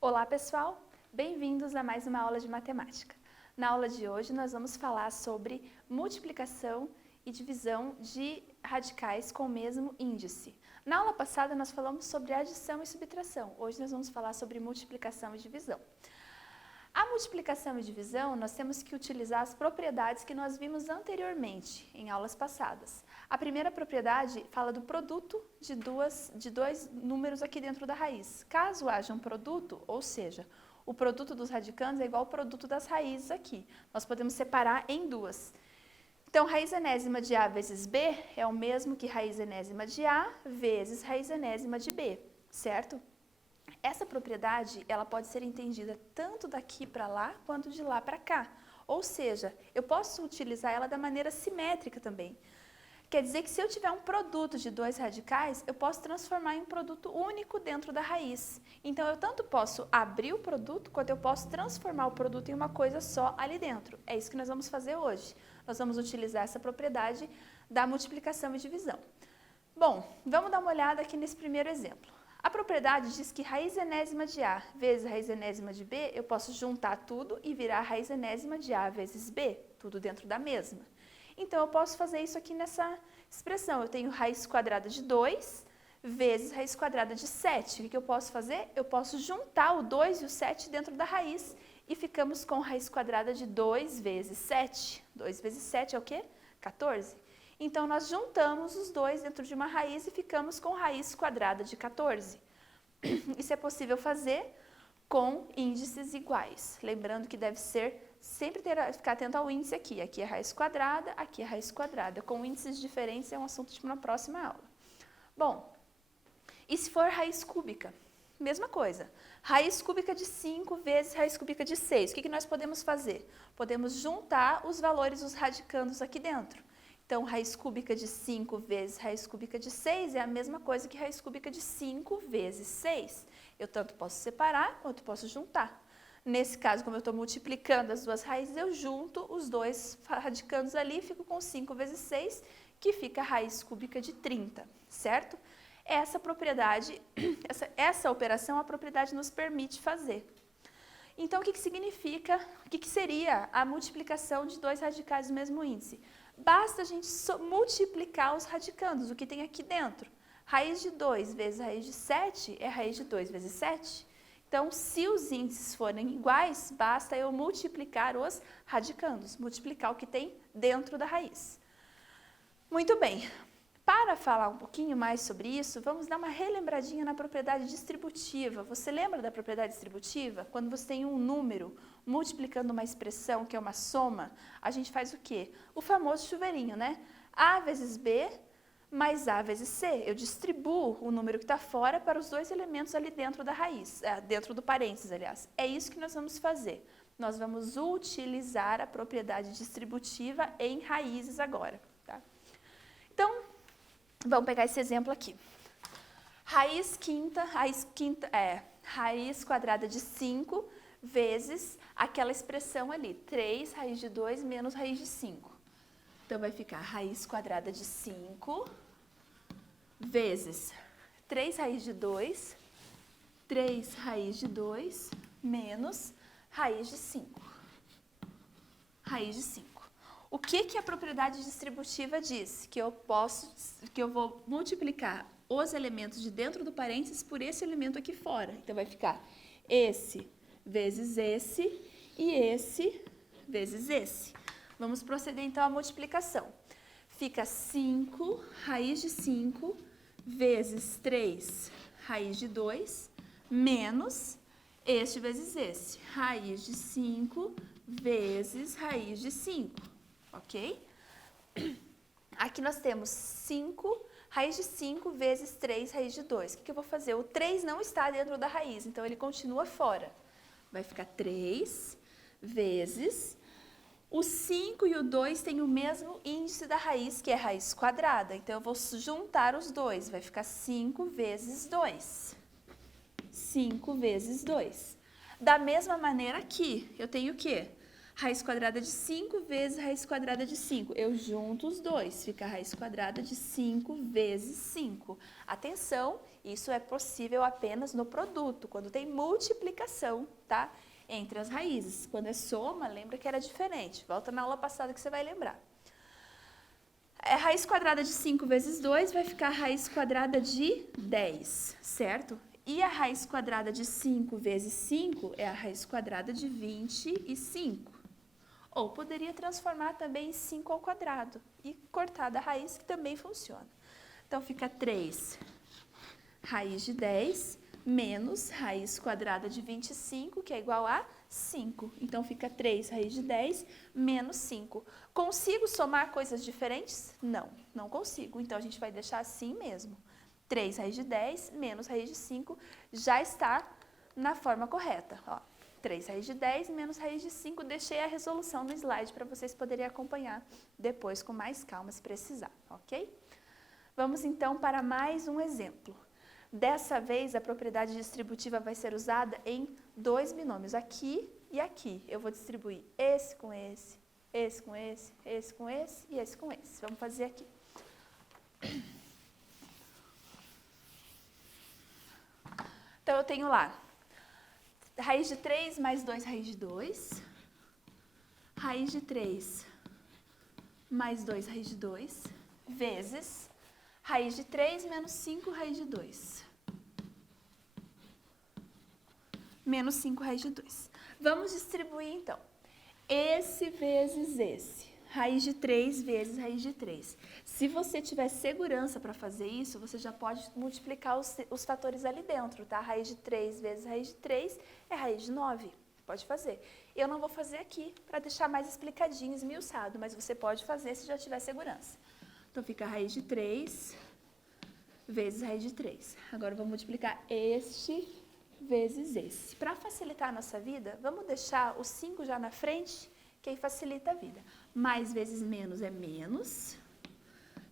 Olá pessoal, bem-vindos a mais uma aula de matemática. Na aula de hoje nós vamos falar sobre multiplicação e divisão de radicais com o mesmo índice. Na aula passada nós falamos sobre adição e subtração, hoje nós vamos falar sobre multiplicação e divisão. A multiplicação e divisão, nós temos que utilizar as propriedades que nós vimos anteriormente, em aulas passadas. A primeira propriedade fala do produto de dois números aqui dentro da raiz. Caso haja um produto, ou seja, o produto dos radicandos é igual ao produto das raízes aqui. Nós podemos separar em duas. Então, raiz enésima de A vezes B é o mesmo que raiz enésima de A vezes raiz enésima de B, certo? Essa propriedade, ela pode ser entendida tanto daqui para lá, quanto de lá para cá. Ou seja, eu posso utilizar ela da maneira simétrica também. Quer dizer que se eu tiver um produto de dois radicais, eu posso transformar em um produto único dentro da raiz. Então, eu tanto posso abrir o produto, quanto eu posso transformar o produto em uma coisa só ali dentro. É isso que nós vamos fazer hoje. Nós vamos utilizar essa propriedade da multiplicação e divisão. Bom, vamos dar uma olhada aqui nesse primeiro exemplo. A propriedade diz que raiz enésima de A vezes raiz enésima de B, eu posso juntar tudo e virar raiz enésima de A vezes B, tudo dentro da mesma. Então, eu posso fazer isso aqui nessa expressão. Eu tenho raiz quadrada de 2 vezes raiz quadrada de 7. O que eu posso fazer? Eu posso juntar o 2 e o 7 dentro da raiz e ficamos com raiz quadrada de 2 vezes 7. 2 vezes 7 é o quê? 14. Então, nós juntamos os dois dentro de uma raiz e ficamos com raiz quadrada de 14. Isso é possível fazer com índices iguais. Lembrando que deve ser, sempre ficar atento ao índice aqui. Aqui é raiz quadrada, aqui é raiz quadrada. Com índices diferentes é um assunto de uma próxima aula. Bom, e se for raiz cúbica? Mesma coisa. Raiz cúbica de 5 vezes raiz cúbica de 6. O que nós podemos fazer? Podemos juntar os valores dos radicandos aqui dentro. Então, raiz cúbica de 5 vezes raiz cúbica de 6 é a mesma coisa que raiz cúbica de 5 vezes 6. Eu tanto posso separar, quanto posso juntar. Nesse caso, como eu estou multiplicando as duas raízes, eu junto os dois radicandos ali e fico com 5 vezes 6, que fica a raiz cúbica de 30, certo? Essa propriedade, essa operação, a propriedade nos permite fazer. Então, o que significa, o que seria a multiplicação de dois radicais do mesmo índice? Basta a gente multiplicar os radicandos, o que tem aqui dentro. Raiz de 2 vezes raiz de 7 é raiz de 2 vezes 7. Então, se os índices forem iguais, basta eu multiplicar os radicandos, multiplicar o que tem dentro da raiz. Muito bem. Para falar um pouquinho mais sobre isso, vamos dar uma relembradinha na propriedade distributiva. Você lembra da propriedade distributiva? Quando você tem um número multiplicando uma expressão, que é uma soma, a gente faz o quê? O famoso chuveirinho, né? A vezes B mais A vezes C. Eu distribuo o número que está fora para os dois elementos ali dentro da raiz, dentro do parênteses, aliás. É isso que nós vamos fazer. Nós vamos utilizar a propriedade distributiva em raízes agora, tá? Então, vamos pegar esse exemplo aqui. Raiz quadrada de 5 vezes aquela expressão ali, 3 raiz de 2 menos raiz de 5. Então, vai ficar raiz quadrada de 5 vezes 3 raiz de 2, 3 raiz de 2 menos raiz de 5. Raiz de 5. O que a propriedade distributiva diz? Que eu vou multiplicar os elementos de dentro do parênteses por esse elemento aqui fora. Então, vai ficar esse vezes esse e esse vezes esse. Vamos proceder, então, à multiplicação. Fica 5 raiz de 5 vezes 3 raiz de 2 menos este vezes esse. Raiz de 5 vezes raiz de 5. Ok? Aqui nós temos 5, raiz de 5 vezes 3 raiz de 2. O que eu vou fazer? O 3 não está dentro da raiz, então ele continua fora. Vai ficar 3 vezes... O 5 e o 2 têm o mesmo índice da raiz, que é raiz quadrada. Então, eu vou juntar os dois. Vai ficar 5 vezes 2. 5 vezes 2. Da mesma maneira aqui, eu tenho o quê? Raiz quadrada de 5 vezes raiz quadrada de 5. Eu junto os dois, fica raiz quadrada de 5 vezes 5. Atenção, isso é possível apenas no produto, quando tem multiplicação, tá? Entre as raízes. Quando é soma, lembra que era diferente. Volta na aula passada que você vai lembrar. Raiz quadrada de 5 vezes 2 vai ficar raiz quadrada de 10, certo? E a raiz quadrada de 5 vezes 5 é a raiz quadrada de 25. Ou poderia transformar também em 5 ao quadrado e cortar da raiz, que também funciona. Então, fica 3 raiz de 10 menos raiz quadrada de 25, que é igual a 5. Então, fica 3 raiz de 10 menos 5. Consigo somar coisas diferentes? Não, não consigo. Então, a gente vai deixar assim mesmo. 3 raiz de 10 menos raiz de 5 já está na forma correta. Ó, 3 raiz de 10 menos raiz de 5. Deixei a resolução no slide para vocês poderem acompanhar depois com mais calma se precisar, ok? Vamos então para mais um exemplo. Dessa vez, a propriedade distributiva vai ser usada em dois binômios, aqui e aqui. Eu vou distribuir esse com esse, esse com esse, esse com esse e esse com esse. Vamos fazer aqui. Então, eu tenho lá raiz de 3 mais 2 raiz de 2, raiz de 3 mais 2 raiz de 2, vezes raiz de 3 menos 5 raiz de 2. Menos 5 raiz de 2. Vamos distribuir, então. Esse vezes esse. Raiz de 3 vezes raiz de 3. Se você tiver segurança para fazer isso, você já pode multiplicar os fatores ali dentro, tá? Raiz de 3 vezes raiz de 3 é raiz de 9. Pode fazer. Eu não vou fazer aqui para deixar mais explicadinho, esmiuçado, mas você pode fazer se já tiver segurança. Então, fica raiz de 3 vezes raiz de 3. Agora, eu vou multiplicar este vezes esse. Para facilitar a nossa vida, vamos deixar o 5 já na frente, que aí facilita a vida. Mais vezes menos é menos.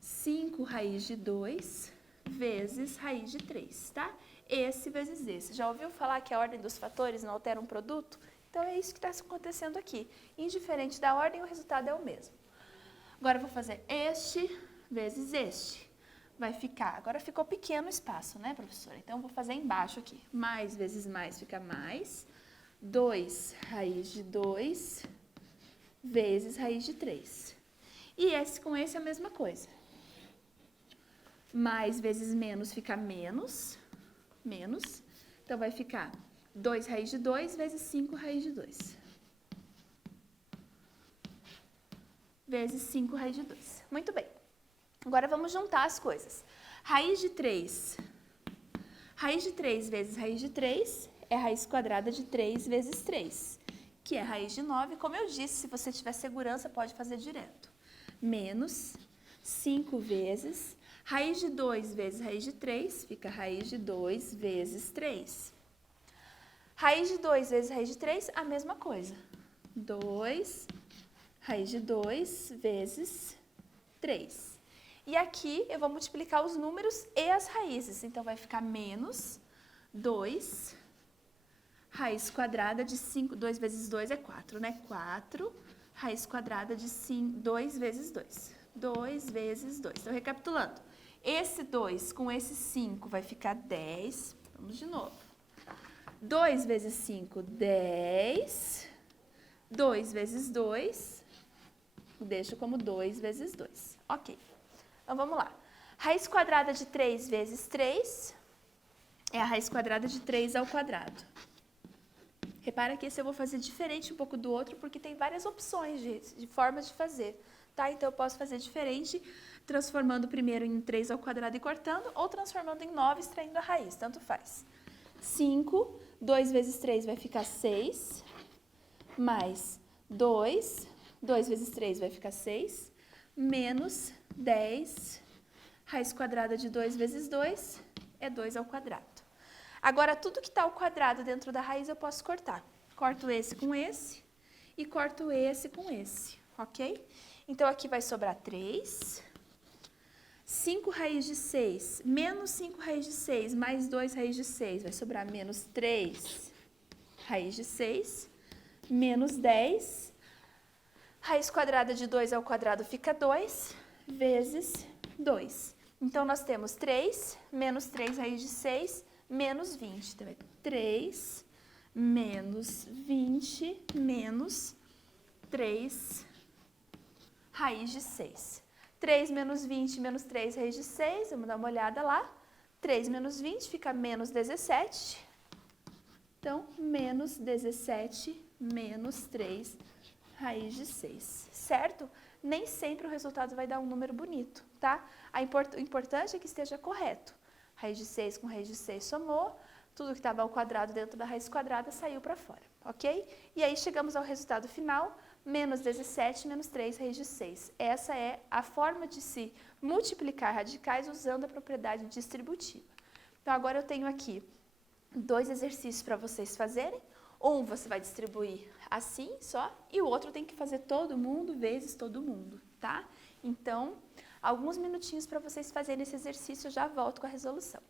5 raiz de 2 vezes raiz de 3, tá? Esse vezes esse. Já ouviu falar que a ordem dos fatores não altera um produto? Então, é isso que está acontecendo aqui. Indiferente da ordem, o resultado é o mesmo. Agora, eu vou fazer este vezes este. Vai ficar, agora ficou pequeno o espaço, né, professora? Então, eu vou fazer embaixo aqui. Mais vezes mais fica mais. 2 raiz de 2 vezes raiz de 3. E esse com esse é a mesma coisa. Mais vezes menos fica menos. Menos. Então, vai ficar 2 raiz de 2 vezes 5 raiz de 2. Vezes 5 raiz de 2. Muito bem. Agora, vamos juntar as coisas. Raiz de 3. Raiz de 3 vezes raiz de 3 é raiz quadrada de 3 vezes 3, que é raiz de 9. Como eu disse, se você tiver segurança, pode fazer direto. Menos 5 vezes raiz de 2 vezes raiz de 3, fica raiz de 2 vezes 3. Raiz de 2 vezes raiz de 3, a mesma coisa. 2 raiz de 2 vezes 3. E aqui eu vou multiplicar os números e as raízes. Então, vai ficar menos 2 raiz quadrada de 5. 2 vezes 2 é 4, né? 4 raiz quadrada de 2 vezes 2. 2 vezes 2. Então, recapitulando. Esse 2 com esse 5 vai ficar 10. Vamos de novo. 2 vezes 5, 10. 2 vezes 2, deixo como 2 vezes 2. Ok. Então, vamos lá. Raiz quadrada de 3 vezes 3 é a raiz quadrada de 3 ao quadrado. Repara que esse eu vou fazer diferente um pouco do outro, porque tem várias opções de formas de fazer, tá? Então, eu posso fazer diferente, transformando primeiro em 3 ao quadrado e cortando, ou transformando em 9 extraindo a raiz, tanto faz. 5, 2 vezes 3 vai ficar 6, mais 2, 2 vezes 3 vai ficar 6, menos 10, raiz quadrada de 2 vezes 2 é 2 ao quadrado. Agora, tudo que está ao quadrado dentro da raiz eu posso cortar. Corto esse com esse e corto esse com esse, ok? Então, aqui vai sobrar 3. 5 raiz de 6 menos 5 raiz de 6 mais 2 raiz de 6 vai sobrar menos 3 raiz de 6 menos 10 Raiz quadrada de 2 ao quadrado fica 2 vezes 2. Então, nós temos 3 menos 3 raiz de 6 menos 20. Então, é 3 menos 20 menos 3 raiz de 6. 3 menos 20 menos 3 raiz de 6, vamos dar uma olhada lá. 3 menos 20 fica menos 17. Então, menos 17 menos 3 raiz de 6, certo? Nem sempre o resultado vai dar um número bonito, tá? O importante é que esteja correto. Raiz de 6 com raiz de 6 somou, tudo que estava ao quadrado dentro da raiz quadrada saiu para fora, ok? E aí chegamos ao resultado final, menos 17 menos 3 raiz de 6. Essa é a forma de se multiplicar radicais usando a propriedade distributiva. Então, agora eu tenho aqui 2 exercícios para vocês fazerem. Um você vai distribuir assim só, e o outro tem que fazer todo mundo vezes todo mundo, tá? Então, alguns minutinhos para vocês fazerem esse exercício, eu já volto com a resolução.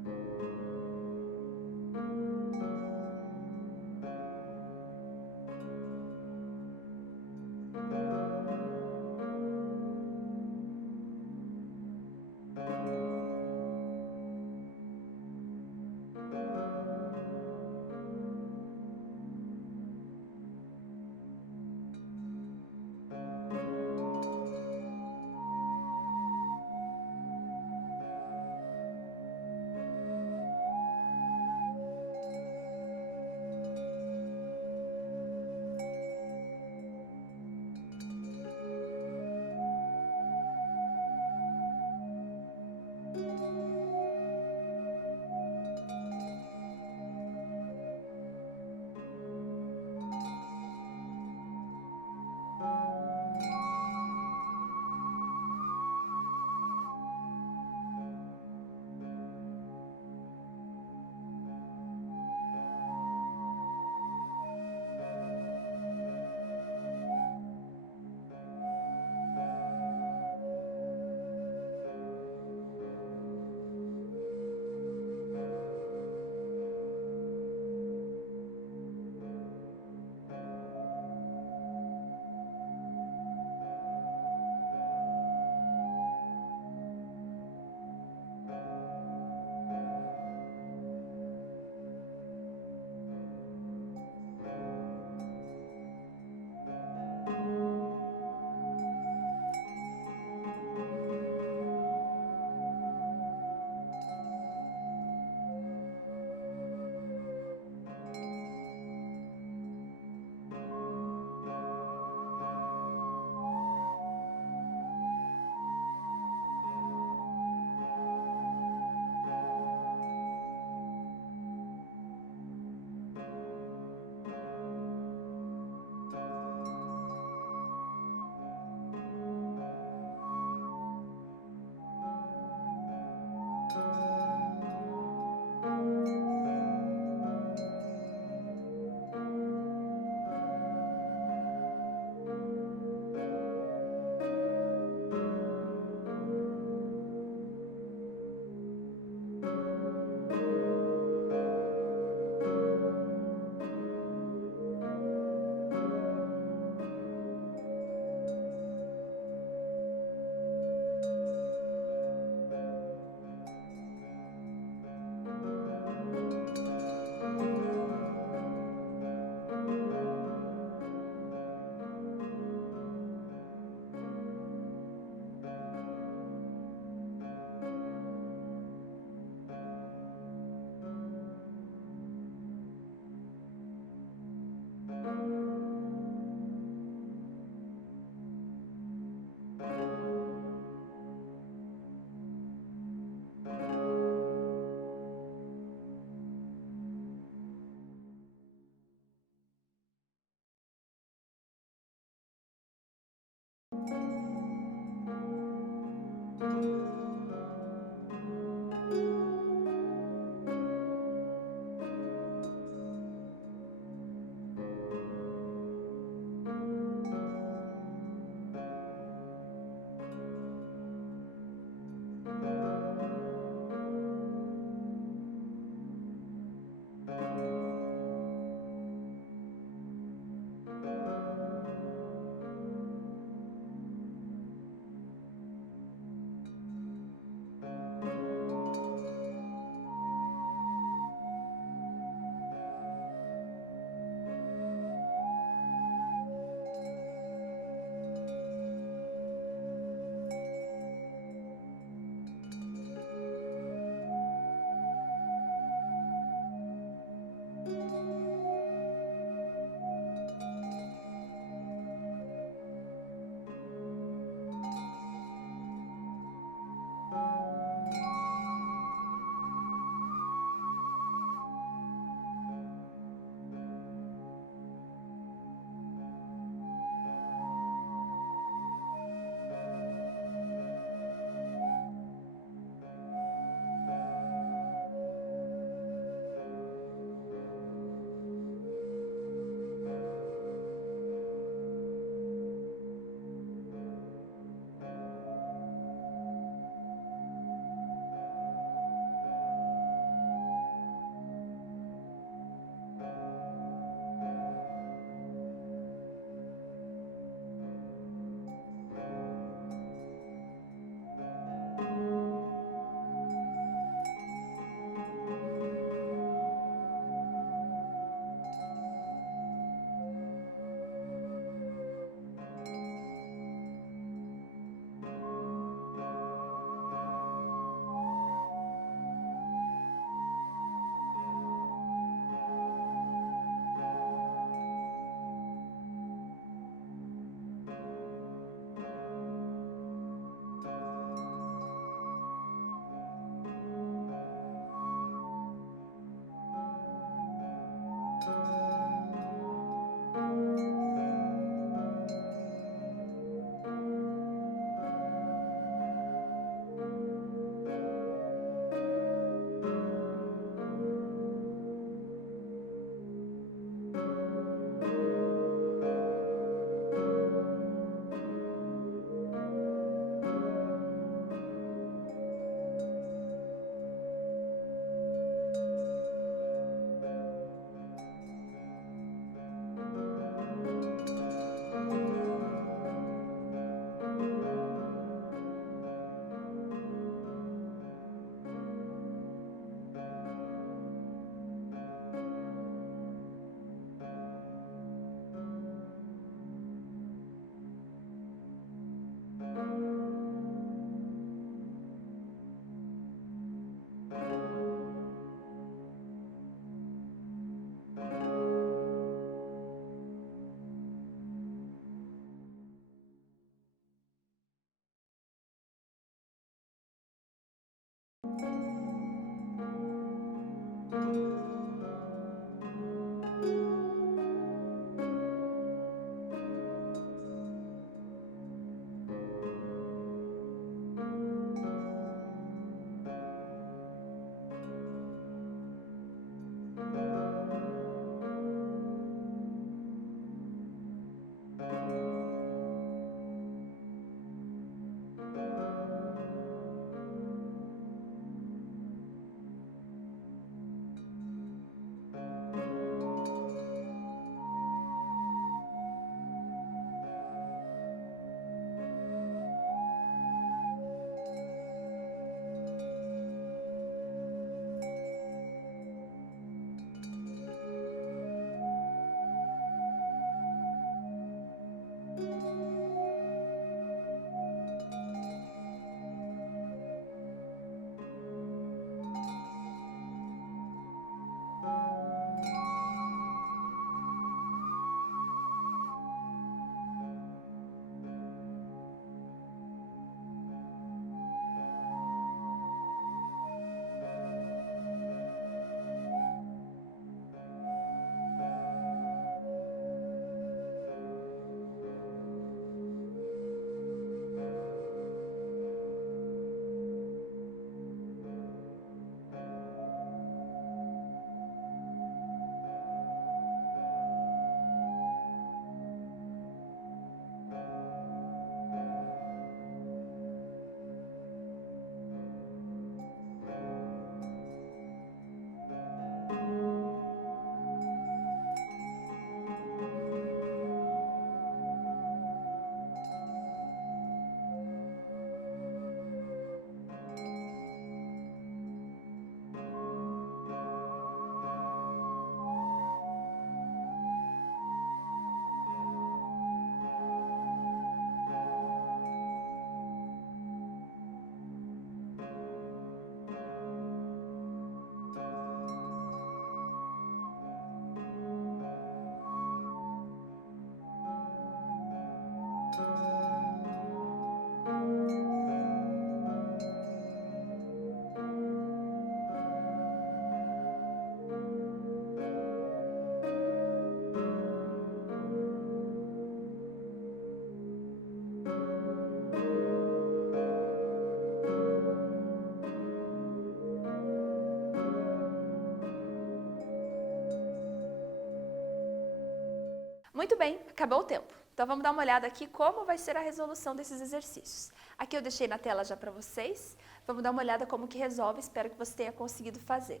Muito bem, acabou o tempo. Então vamos dar uma olhada aqui como vai ser a resolução desses exercícios. Aqui eu deixei na tela já para vocês. Vamos dar uma olhada como que resolve, espero que você tenha conseguido fazer.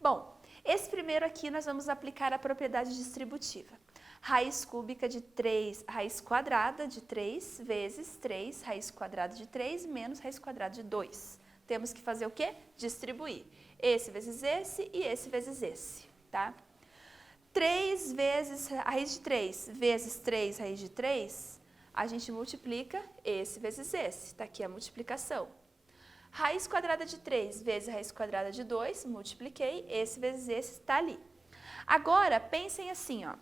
Bom, esse primeiro aqui nós vamos aplicar a propriedade distributiva. Raiz cúbica de 3, raiz quadrada de 3 vezes 3, raiz quadrada de 3 menos raiz quadrada de 2. Temos que fazer o quê? Distribuir. Esse vezes esse e esse vezes esse, tá? 3 vezes a raiz de 3 vezes 3 raiz de 3, a gente multiplica esse vezes esse. Está aqui a multiplicação. Raiz quadrada de 3 vezes a raiz quadrada de 2, multipliquei, esse vezes esse está ali. Agora, pensem assim, ó.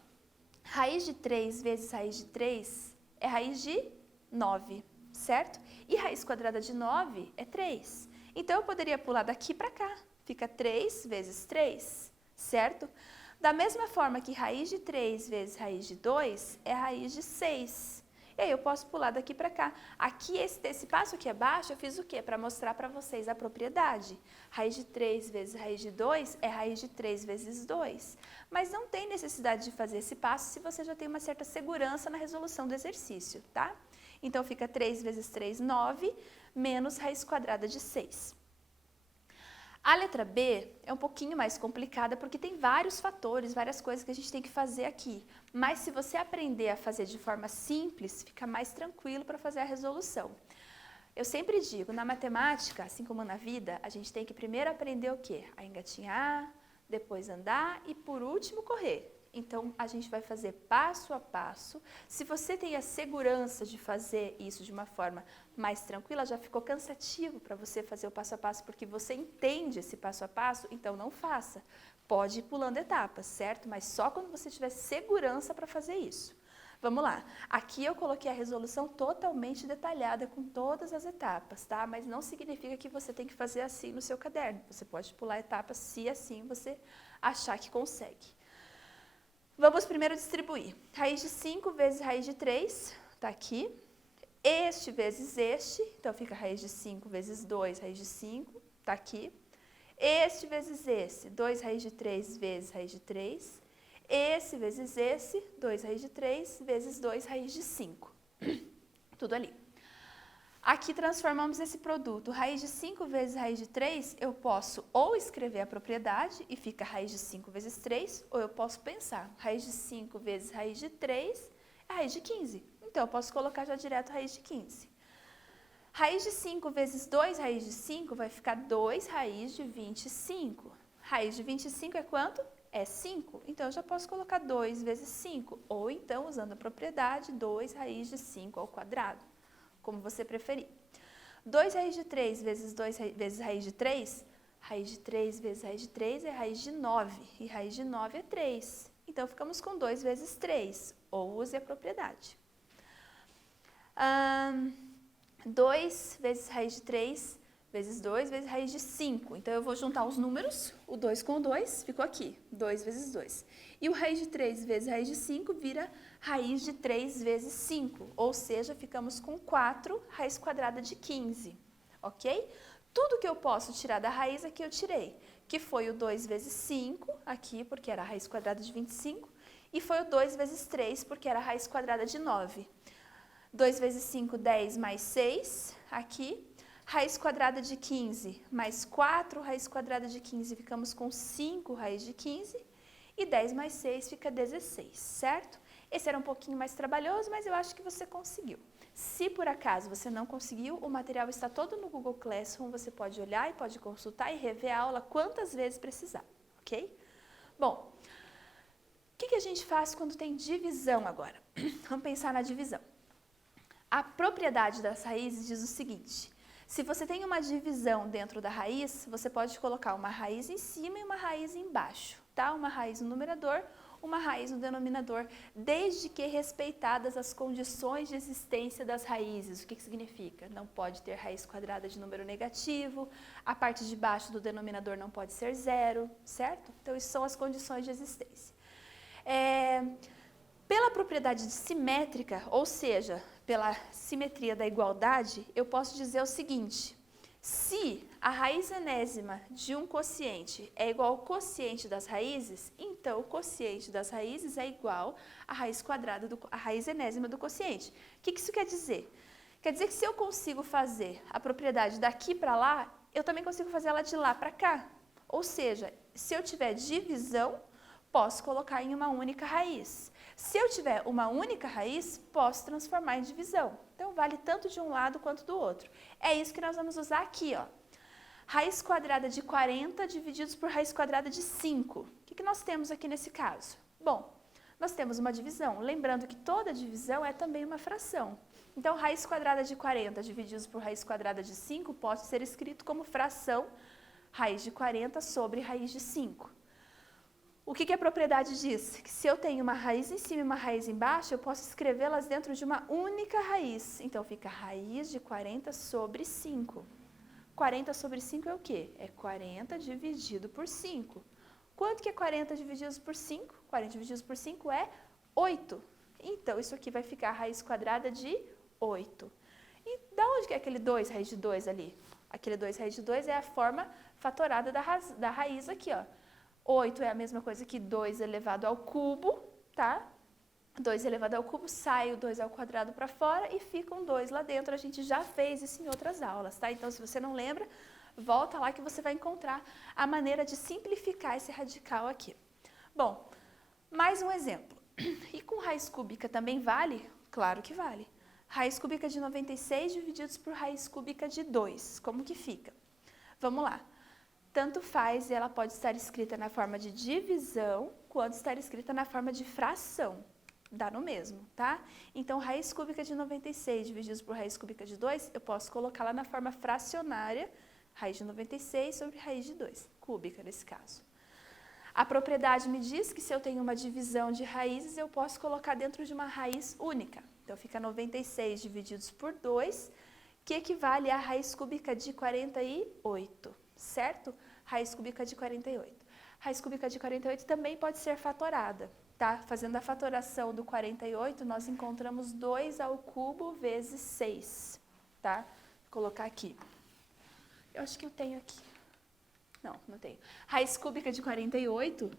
Raiz de 3 vezes raiz de 3 é raiz de 9, certo? E raiz quadrada de 9 é 3. Então, eu poderia pular daqui para cá. Fica 3 vezes 3, certo? Da mesma forma que raiz de 3 vezes raiz de 2 é raiz de 6. E aí eu posso pular daqui para cá. Aqui, esse passo aqui abaixo, eu fiz o quê? Para mostrar para vocês a propriedade. Raiz de 3 vezes raiz de 2 é raiz de 3 vezes 2. Mas não tem necessidade de fazer esse passo se você já tem uma certa segurança na resolução do exercício, tá? Então, fica 3 vezes 3, 9, menos raiz quadrada de 6. A letra B é um pouquinho mais complicada porque tem vários fatores, várias coisas que a gente tem que fazer aqui. Mas se você aprender a fazer de forma simples, fica mais tranquilo para fazer a resolução. Eu sempre digo, na matemática, assim como na vida, a gente tem que primeiro aprender o quê? A engatinhar, depois andar e por último correr. Então, a gente vai fazer passo a passo. Se você tem a segurança de fazer isso de uma forma mais tranquila, já ficou cansativo para você fazer o passo a passo, porque você entende esse passo a passo, então não faça. Pode ir pulando etapas, certo? Mas só quando você tiver segurança para fazer isso. Vamos lá. Aqui eu coloquei a resolução totalmente detalhada com todas as etapas, tá? Mas não significa que você tem que fazer assim no seu caderno. Você pode pular etapas se assim você achar que consegue. Vamos primeiro distribuir. Raiz de 5 vezes raiz de 3, tá aqui. Este vezes este, então fica raiz de 5 vezes 2, raiz de 5, tá aqui. Este vezes esse, 2 raiz de 3 vezes raiz de 3. Esse vezes esse, 2 raiz de 3 vezes 2 raiz de 5. Tudo ali. Aqui transformamos esse produto. Raiz de 5 vezes raiz de 3, eu posso ou escrever a propriedade e fica raiz de 5 vezes 3, ou eu posso pensar, raiz de 5 vezes raiz de 3 é raiz de 15. Então, eu posso colocar já direto raiz de 15. Raiz de 5 vezes 2 raiz de 5 vai ficar 2 raiz de 25. Raiz de 25 é quanto? É 5. Então, eu já posso colocar 2 vezes 5. Ou então, usando a propriedade, 2 raiz de 5 ao quadrado. Como você preferir. 2 raiz de 3 vezes 2 vezes raiz de 3, raiz de 3 vezes raiz de 3 é raiz de 9. E raiz de 9 é 3. Então, ficamos com 2 vezes 3. Ou use a propriedade. 2 vezes raiz de 3 vezes 2 vezes raiz de 5. Então, eu vou juntar os números, o 2 com o 2, ficou aqui, 2 vezes 2. E o raiz de 3 vezes raiz de 5 vira raiz de 3 vezes 5, ou seja, ficamos com 4 raiz quadrada de 15, ok? Tudo que eu posso tirar da raiz aqui eu tirei, que foi o 2 vezes 5, aqui, porque era a raiz quadrada de 25, e foi o 2 vezes 3, porque era a raiz quadrada de 9. 2 vezes 5, 10 mais 6, aqui. Raiz quadrada de 15 mais 4 raiz quadrada de 15, ficamos com 5 raiz de 15. E 10 mais 6 fica 16, certo? Esse era um pouquinho mais trabalhoso, mas eu acho que você conseguiu. Se por acaso você não conseguiu, o material está todo no Google Classroom, você pode olhar e pode consultar e rever a aula quantas vezes precisar, ok? Bom, o que a gente faz quando tem divisão agora? Vamos pensar na divisão. A propriedade das raízes diz o seguinte: se você tem uma divisão dentro da raiz, você pode colocar uma raiz em cima e uma raiz embaixo, tá? Uma raiz no numerador, uma raiz no denominador, desde que respeitadas as condições de existência das raízes. O que significa? Não pode ter raiz quadrada de número negativo, a parte de baixo do denominador não pode ser zero, certo? Então, isso são as condições de existência. Pela propriedade simétrica, ou seja, pela simetria da igualdade, eu posso dizer o seguinte: se a raiz enésima de um quociente é igual ao quociente das raízes, então o quociente das raízes é igual à raiz quadrada, à raiz enésima do quociente. O que isso quer dizer? Quer dizer que se eu consigo fazer a propriedade daqui para lá, eu também consigo fazer ela de lá para cá. Ou seja, se eu tiver divisão, posso colocar em uma única raiz. Se eu tiver uma única raiz, posso transformar em divisão. Então, vale tanto de um lado quanto do outro. É isso que nós vamos usar aqui, ó. Raiz quadrada de 40 divididos por raiz quadrada de 5. O que nós temos aqui nesse caso? Bom, nós temos uma divisão. Lembrando que toda divisão é também uma fração. Então, raiz quadrada de 40 divididos por raiz quadrada de 5 pode ser escrito como fração raiz de 40 sobre raiz de 5. O que a propriedade diz? Que se eu tenho uma raiz em cima e uma raiz embaixo, eu posso escrevê-las dentro de uma única raiz. Então, fica raiz de 40 sobre 5. 40 sobre 5 é o quê? É 40 dividido por 5. Quanto que é 40 divididos por 5? 40 divididos por 5 é 8. Então, isso aqui vai ficar a raiz quadrada de 8. E da onde que é aquele 2 raiz de 2 ali? Aquele 2 raiz de 2 é a forma fatorada da raiz aqui, ó. 8 é a mesma coisa que 2 elevado ao cubo, tá? 2 elevado ao cubo, sai o 2 ao quadrado para fora e fica um 2 lá dentro. A gente já fez isso em outras aulas, tá? Então, se você não lembra, volta lá que você vai encontrar a maneira de simplificar esse radical aqui. Bom, mais um exemplo. E com raiz cúbica também vale? Claro que vale. Raiz cúbica de 96 divididos por raiz cúbica de 2. Como que fica? Vamos lá. Tanto faz e ela pode estar escrita na forma de divisão, quanto estar escrita na forma de fração. Dá no mesmo, tá? Então, raiz cúbica de 96 divididos por raiz cúbica de 2, eu posso colocá-la na forma fracionária, raiz de 96 sobre raiz de 2, cúbica nesse caso. A propriedade me diz que se eu tenho uma divisão de raízes, eu posso colocar dentro de uma raiz única. Então, fica 96 divididos por 2, que equivale à raiz cúbica de 48, certo? Raiz cúbica de 48. Raiz cúbica de 48 também pode ser fatorada, tá? Fazendo a fatoração do 48, nós encontramos 2 ao cubo vezes 6, tá? Vou colocar aqui. Eu acho que eu tenho aqui. Não, não tenho. Raiz cúbica de 48,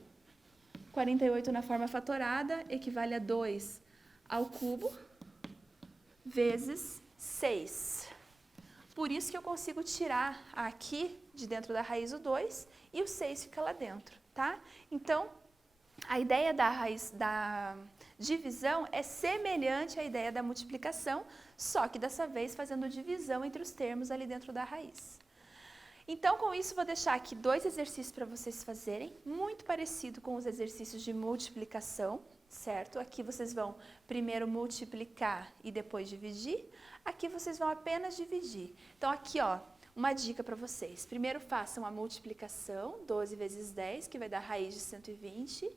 48 na forma fatorada, equivale a 2 ao cubo vezes 6. Por isso que eu consigo tirar aqui de dentro da raiz o 2 e o 6 fica lá dentro, tá? Então, a ideia da raiz da divisão é semelhante à ideia da multiplicação, só que dessa vez fazendo divisão entre os termos ali dentro da raiz. Então, com isso, vou deixar aqui 2 exercícios para vocês fazerem, muito parecido com os exercícios de multiplicação, certo? Aqui vocês vão primeiro multiplicar e depois dividir. Aqui vocês vão apenas dividir. Então, aqui, ó, uma dica para vocês. Primeiro façam a multiplicação, 12 vezes 10, que vai dar raiz de 120.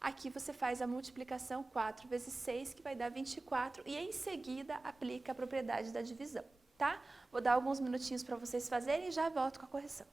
Aqui você faz a multiplicação 4 vezes 6, que vai dar 24. E em seguida, aplica a propriedade da divisão, tá? Vou dar alguns minutinhos para vocês fazerem e já volto com a correção.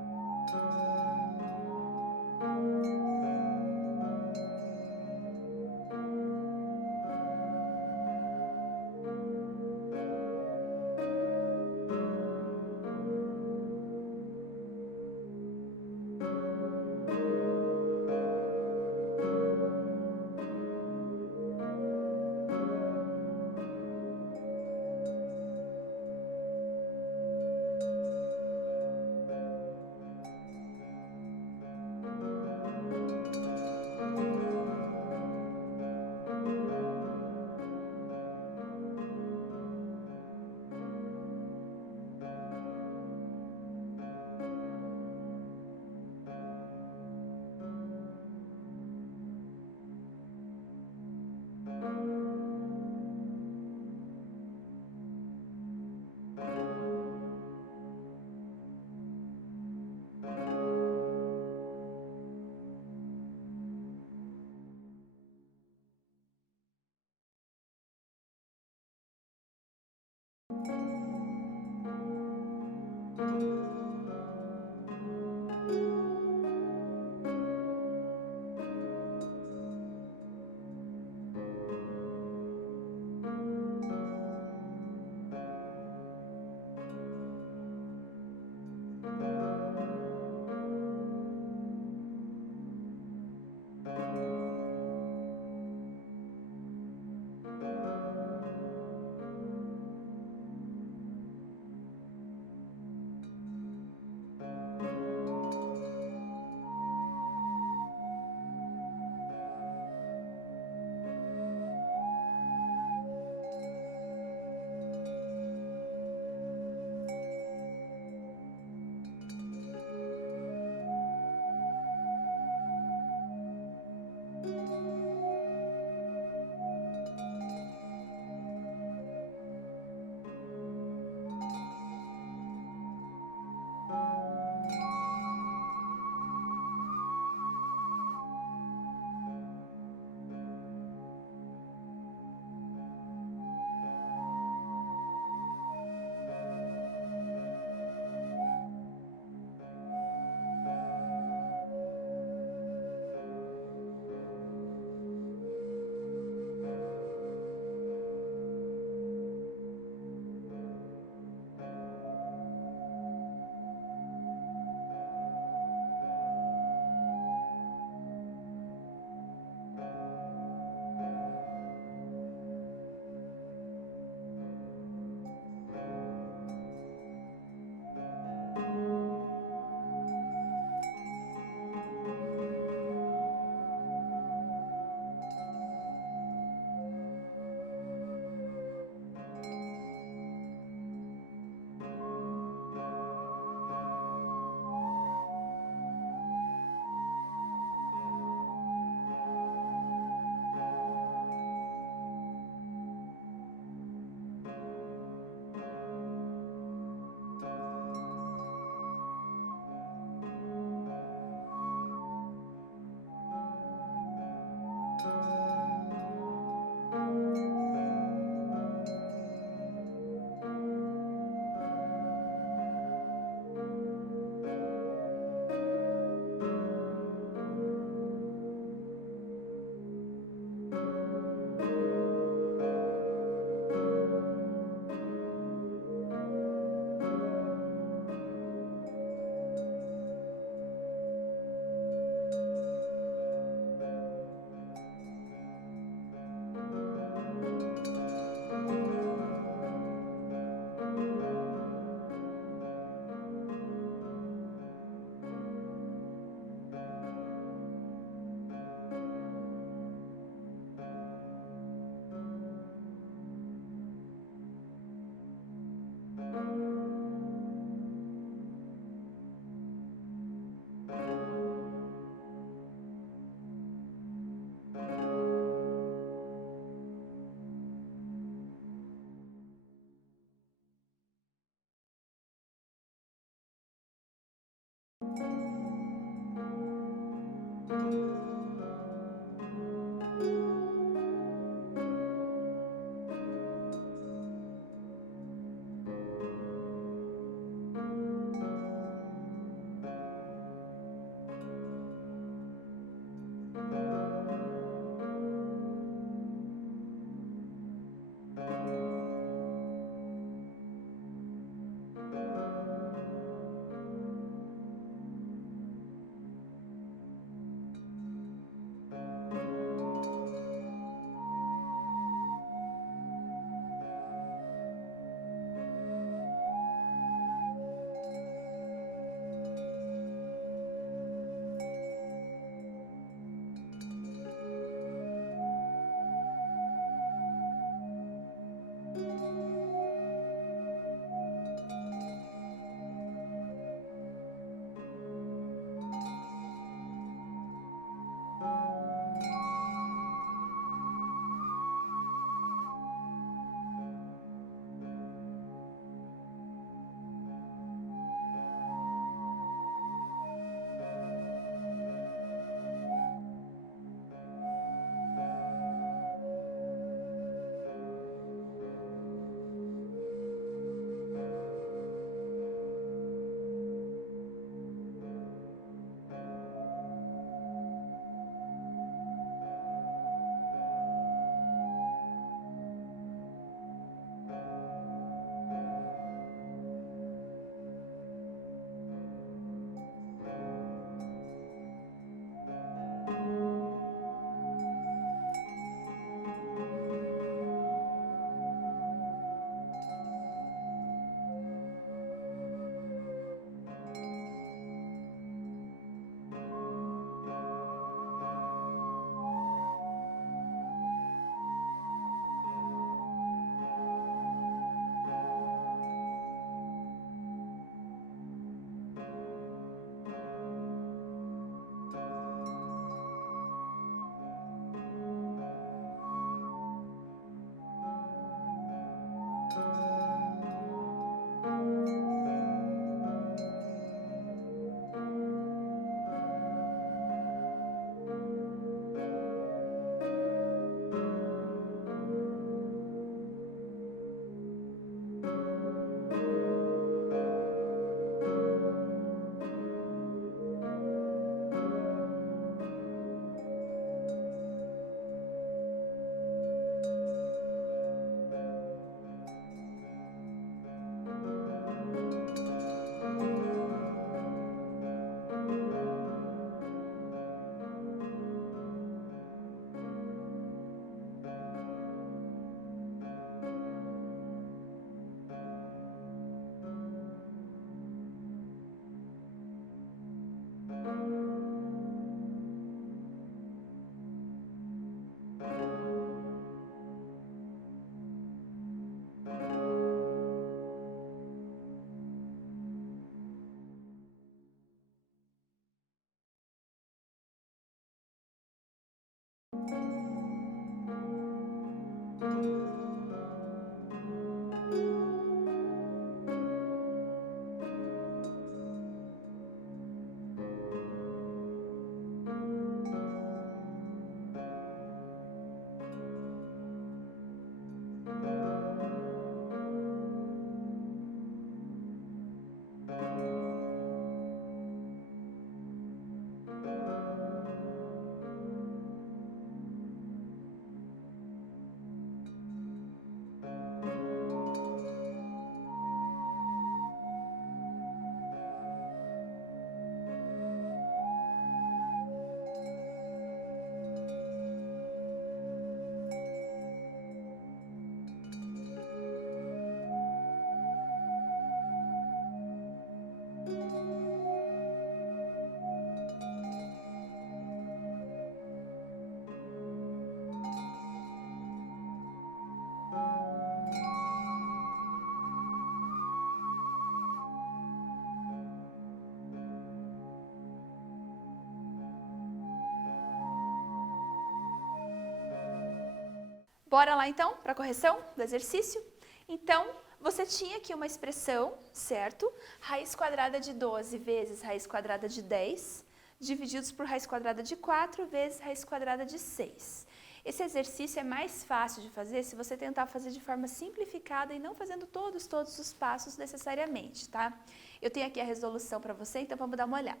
Bora lá então para a correção do exercício? Então, você tinha aqui uma expressão, certo? Raiz quadrada de 12 vezes raiz quadrada de 10, divididos por raiz quadrada de 4 vezes raiz quadrada de 6. Esse exercício é mais fácil de fazer se você tentar fazer de forma simplificada e não fazendo todos os passos necessariamente, tá? Eu tenho aqui a resolução para você, então vamos dar uma olhada.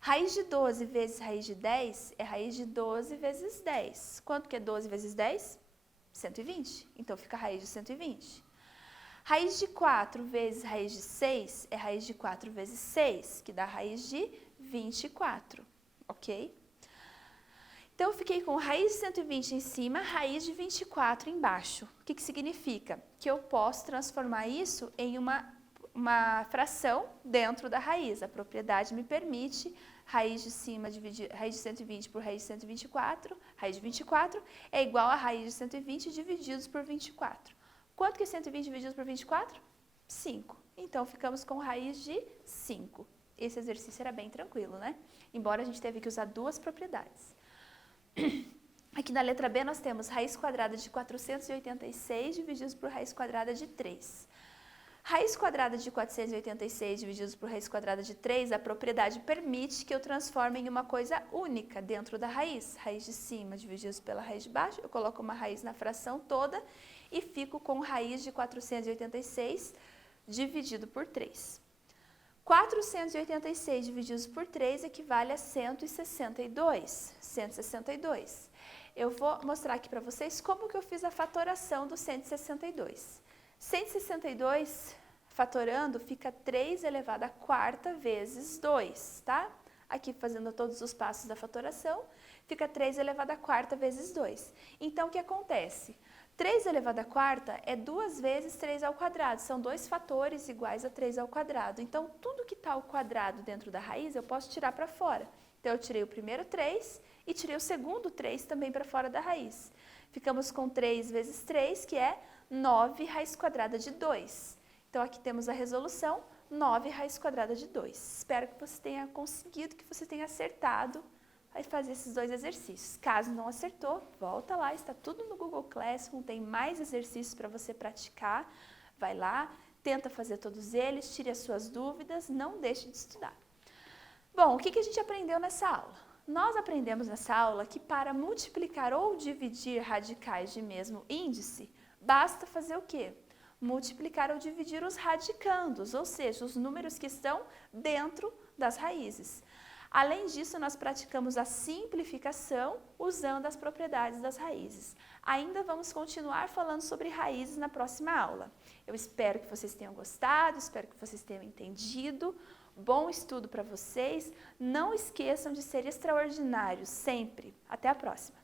Raiz de 12 vezes raiz de 10 é raiz de 12 vezes 10. Quanto que é 12 vezes 10? 120. Então, fica a raiz de 120. Raiz de 4 vezes raiz de 6 é raiz de 4 vezes 6, que dá raiz de 24, ok? Então, eu fiquei com raiz de 120 em cima, raiz de 24 embaixo. O que significa? Que eu posso transformar isso em uma fração dentro da raiz. A propriedade me permite raiz de cima dividir raiz de 120 por raiz de 124, raiz de 24 é igual a raiz de 120 divididos por 24. Quanto que é 120 divididos por 24? 5. Então, ficamos com raiz de 5. Esse exercício era bem tranquilo, né? Embora a gente teve que usar duas propriedades. Aqui na letra B nós temos raiz quadrada de 486 divididos por raiz quadrada de 3. Raiz quadrada de 486 divididos por raiz quadrada de 3, a propriedade permite que eu transforme em uma coisa única dentro da raiz. Raiz de cima divididos pela raiz de baixo, eu coloco uma raiz na fração toda e fico com raiz de 486 dividido por 3. 486 divididos por 3 equivale a 162. 162. Eu vou mostrar aqui para vocês como que eu fiz a fatoração do 162. 162 fatorando fica 3 elevado à quarta vezes 2, tá? Aqui fazendo todos os passos da fatoração, fica 3 elevado à quarta vezes 2. Então, o que acontece? 3 elevado à quarta é 2 vezes 3 ao quadrado, são dois fatores iguais a 3 ao quadrado. Então, tudo que está ao quadrado dentro da raiz, eu posso tirar para fora. Então, eu tirei o primeiro 3 e tirei o segundo 3 também para fora da raiz. Ficamos com 3 vezes 3, que é 9 raiz quadrada de 2. Então, aqui temos a resolução, 9 raiz quadrada de 2. Espero que você tenha conseguido, que você tenha acertado a fazer esses dois exercícios. Caso não acertou, volta lá, está tudo no Google Classroom, tem mais exercícios para você praticar. Vai lá, tenta fazer todos eles, tire as suas dúvidas, não deixe de estudar. Bom, o que a gente aprendeu nessa aula? Nós aprendemos nessa aula que para multiplicar ou dividir radicais de mesmo índice, basta fazer o quê? Multiplicar ou dividir os radicandos, ou seja, os números que estão dentro das raízes. Além disso, nós praticamos a simplificação usando as propriedades das raízes. Ainda vamos continuar falando sobre raízes na próxima aula. Eu espero que vocês tenham gostado, espero que vocês tenham entendido. Bom estudo para vocês. Não esqueçam de ser extraordinários sempre. Até a próxima.